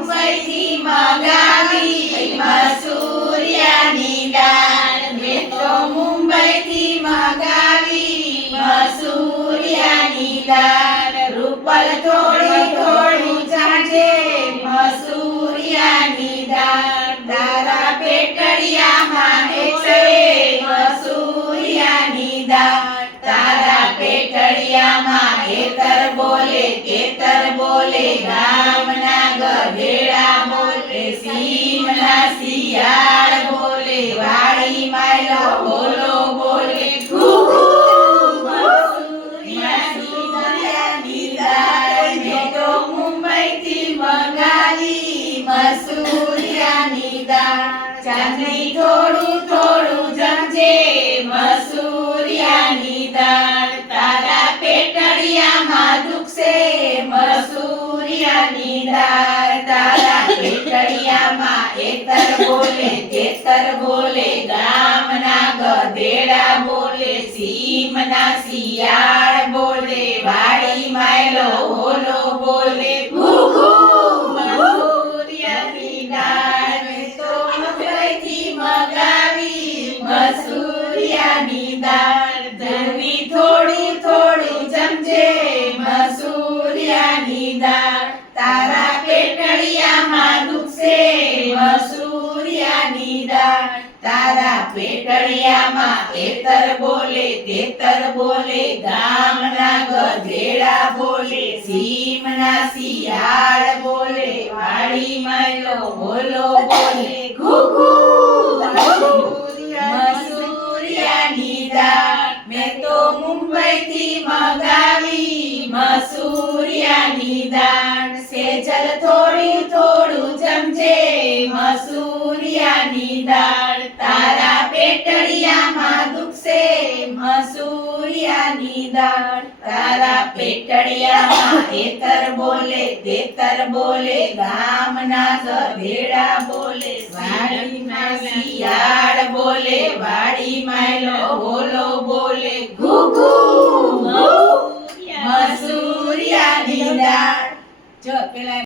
મુંબઈથી મંગાવી મસૂરિયાની દાળ મેં તો મુંબઈથી મંગાવી મસૂરિયાની દાળ રૂપલ થોડી થોડી જાજે મસૂરિયાની દાળ તારા પેટડિયામાં છે મસૂરિયાની દાળ તારા પેટડિયામાં ખેતર બોલે ગામના ગધેડા બોલે સીમના શિયાળ બોલે વાડી માયલો બોલો બોલે મસૂરિયાની દાળ મેં તો મુંબઈથી મંગાવી મસૂરિયાની દાળ ચાંદની થોડું થોડું જમજે મસૂરિયાની દાળ તારા પેટડિયામાં દુખશે મસૂરિયાની દાળ તારા પેટડિયામાં ખેતર બોલે ગામના ગધેડા બોલે સીમના શિયાળ બોલે વાડી માયલો હોલો બોલે મસૂરિયાની દાળ મેં તો મુંબઈથી મંગાવી મસૂરિયાની દાળ જલ્દી થોડું થોડું જમજે મસૂરિયાની દાળ તારા પેટડિયામાં દુખશે મસૂરિયાની દાળ તારા પેટડિયામાં ખેતર બોલે ગામના ગધેડા બોલે સીમના શિયાળ બોલે વાડી માયલો બોલો બોલે મસૂરિયાની દાળ મેં તો મુંબઈથી મંગાવી મસૂરિયાની દાળ સેજલ થોડું થોડું જમજે મસૂરિયાની દાળ તારા પેટડિયામાં દુખશે મસૂરિયાની દાળ તારા પેટડિયામાં ખેતર બોલે ગામના ગધેડા બોલે વાડીમાં શિયાળ બોલે વાડી માયલો બોલો બોલે મસૂરિયાની દાળ જો પેલા